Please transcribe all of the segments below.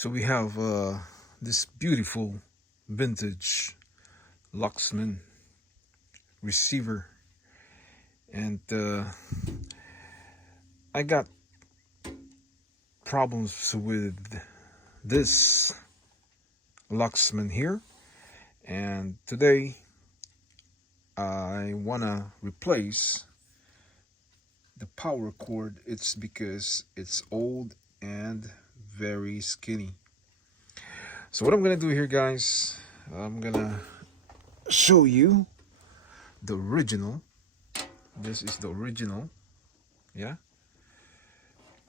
So we have this beautiful vintage LUXMAN receiver, and I got problems with this LUXMAN here, and today I wanna replace the power cord. It's because it's old and very skinny. So what I'm gonna do here, guys, I'm gonna show you the original. This is the original, yeah,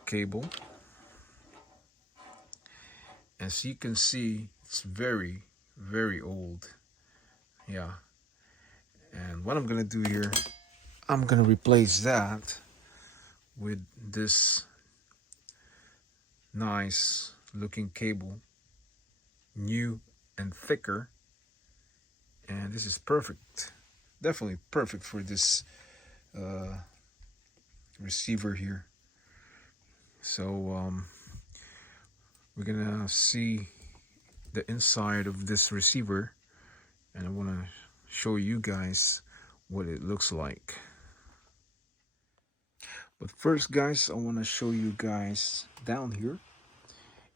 cable. As you can see, it's very, very old, yeah. And what I'm gonna do here, I'm gonna replace that with this nice looking cable, new and thicker, and this is perfect, definitely perfect for this uh, receiver here. So we're gonna see the inside of this receiver, and I want to show you guys what it looks like. But first, guys, I want to show you guys down here.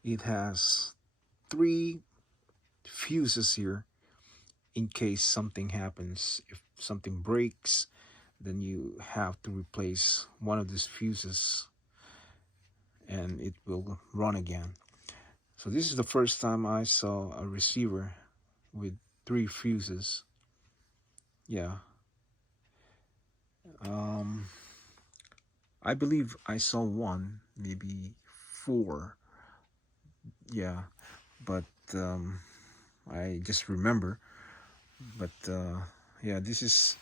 It has 3 fuses here in case something happens. If something breaks, then you have to replace one of these fuses and it will run again. So this is the first time I saw a receiver with 3 fuses. Yeah. I believe I saw 1, maybe 4. Yeah, but I just remember. But yeah, this is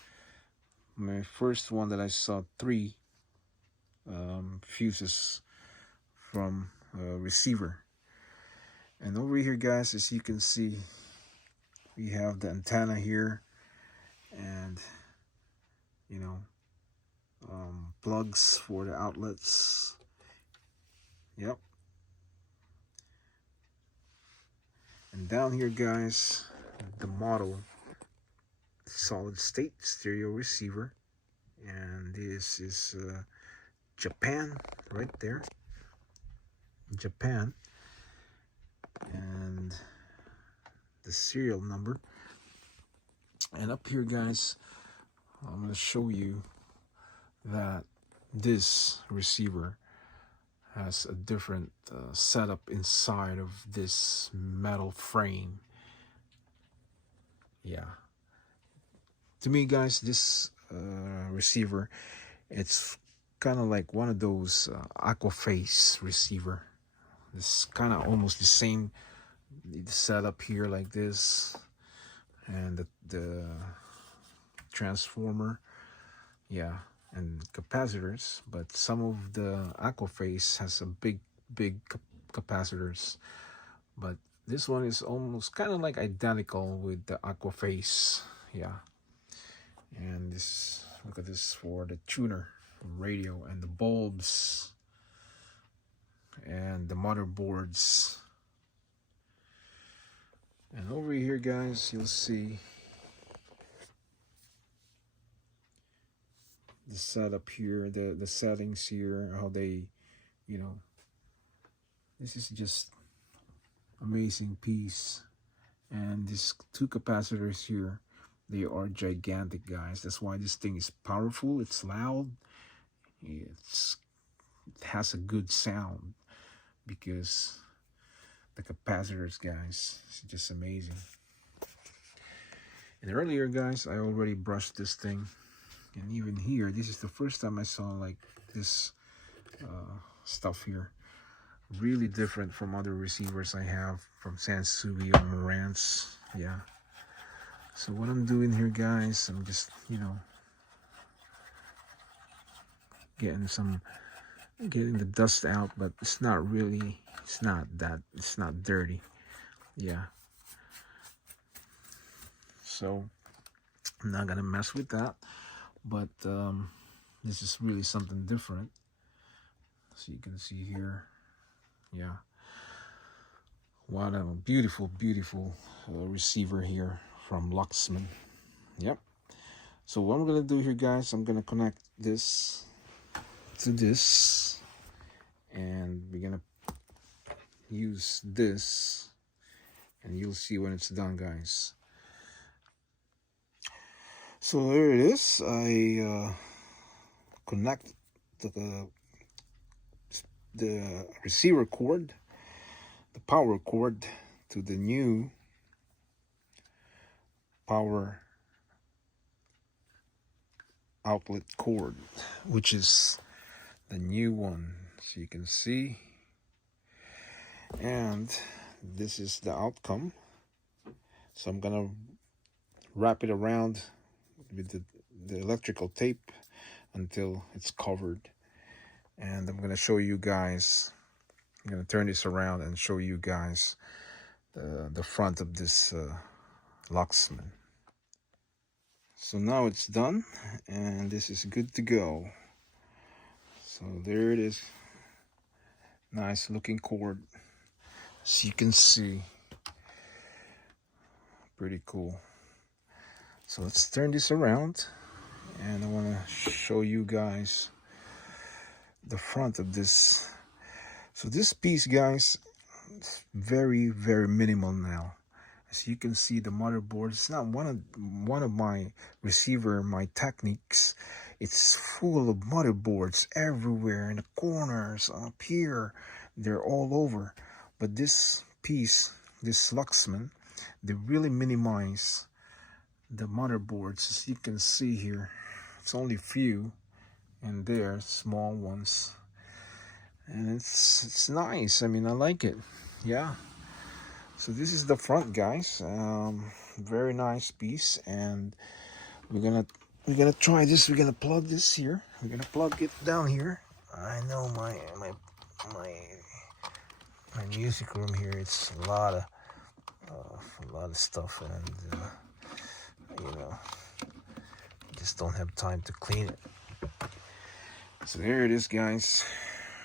my first one that I saw 3 fuses from a receiver. And over here, guys, as you can see, we have the antenna here, and you know, plugs for the outlets. Yep. And down here, guys, the model, solid state stereo receiver, and this is Japan right there, Japan, and the serial number. And up here, guys, I'm going to show you that this receiver has a different setup inside of this metal frame. Yeah, to me, guys, this receiver, it's kind of like one of those aquaface receiver. It's kind of almost the same setup here, like this, and the transformer, yeah, and capacitors. But some of the aquaface has a big capacitors, but this one is almost kind of like identical with the aquaface, yeah. And this, look at this, for the tuner radio and the bulbs and the motherboards. And over here, guys, you'll see the setup here, the settings here, how they, you know, this is just amazing piece. And these 2 capacitors here, they are gigantic, guys. That's why this thing is powerful. It's loud. It has a good sound because the capacitors, guys, it's just amazing. And earlier, guys, I already brushed this thing, and even here, this is the first time I saw like this stuff here. Really different from other receivers I have from Sansui or Marantz. Yeah. So what I'm doing here, guys, I'm just, you know, getting the dust out, but it's not really, it's not dirty. Yeah. So I'm not gonna mess with that, but this is really something different. So you can see here, yeah. What a beautiful, beautiful receiver here from LUXMAN. Yep. So what I'm gonna do here, guys, I'm gonna connect this to this, and we're gonna use this, and you'll see when it's done, guys. So there it is. I connect the receiver cord, the power cord, to the new power outlet cord, which is the new one, so you can see. And this is the outcome. So I'm gonna wrap it around with the electrical tape until it's covered, and I'm gonna show you guys. I'm gonna turn this around and show you guys the front of this LUXMAN. So now it's done, and this is good to go. So there it is. Nice looking cord, as you can see. Pretty cool. So let's turn this around, and I want to show you guys the front of this. So this piece, guys, is very, very minimal now. As you can see, the motherboard, it's not one of my receiver, my Technics. It's full of motherboards everywhere, in the corners, up here, they're all over. But this piece, this LUXMAN, they really minimize the motherboards. As you can see here, it's only few, and they're small ones, and it's nice. I mean, I like it. Yeah. So this is the front, guys. Very nice piece, and we're gonna try this. We're gonna plug this here. We're gonna plug it down here. I know my music room here. It's a lot of stuff, and you know, just don't have time to clean it. So there it is, guys,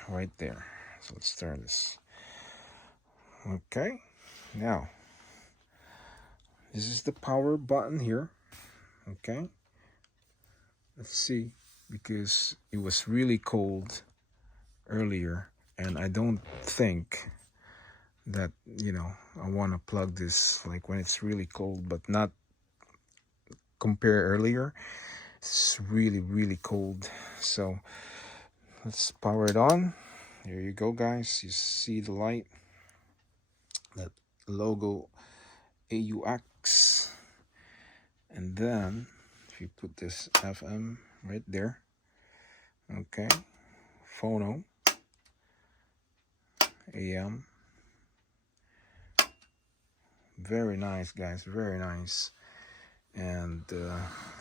right there. So let's turn this. Okay. Now, this is the power button here. Okay, let's see, because it was really cold earlier, and I don't think that, you know, I want to plug this like when it's really cold, but not compare earlier. It's really, really cold. So let's power it on. There you go, guys. You see the light, that logo AUX, and then if you put this FM right there, okay, phono, AM, very nice, guys, very nice. And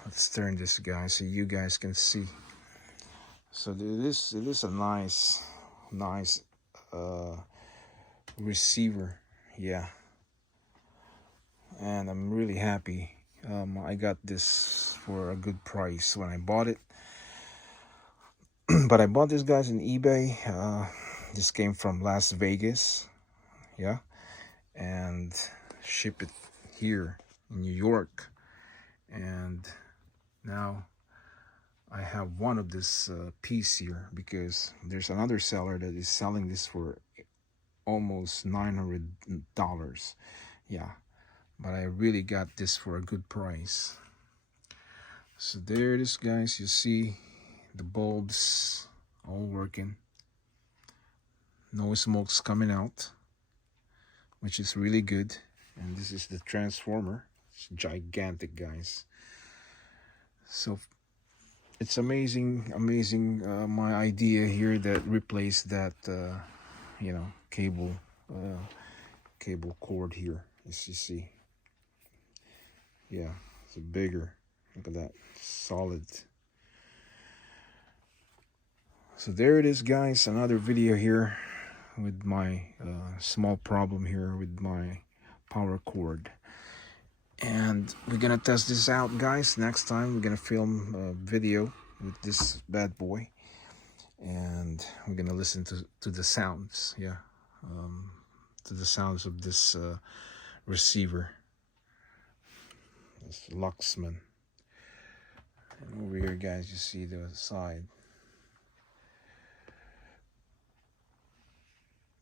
let's turn this, guys, so you guys can see. So it is a nice receiver, yeah, and I'm really happy. I got this for a good price when I bought it. But I bought this, guys, in eBay. This came from Las Vegas, yeah, and ship it here in New York. And now I have one of this piece here, because there's another seller that is selling this for almost $900. Yeah, but I really got this for a good price. So there it is, guys. You see the bulbs all working, no smoke's coming out, which is really good. And this is the transformer. It's gigantic, guys. So it's amazing my idea here that replaced that you know, cable cord here, as you see. Yeah, it's a bigger, look at that, solid. So there it is, guys, another video here with my small problem here with my power cord. And we're gonna test this out, guys. Next time we're gonna film a video with this bad boy, and we're gonna listen to the sounds, yeah, to the sounds of this receiver. This LUXMAN. And over here, guys, you see the side.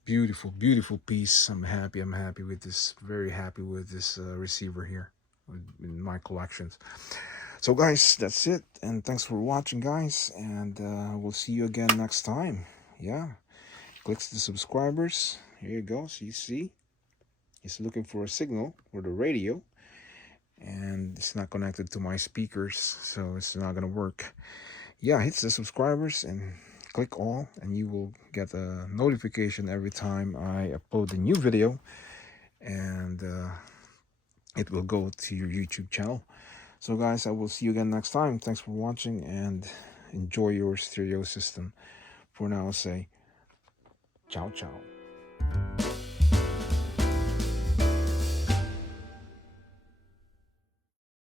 Beautiful, beautiful piece. I'm happy with this. Very happy with this receiver here in my collections. So guys, that's it, and thanks for watching, guys, and we'll see you again next time. Yeah, click the subscribers. Here you go. So you see, it's looking for a signal for the radio, and it's not connected to my speakers, so it's not gonna work. Yeah, hit the subscribers and click all, and you will get a notification every time I upload a new video, and it will go to your YouTube channel. So guys, I will see you again next time. Thanks for watching, and enjoy your stereo system. For now, I'll say ciao ciao.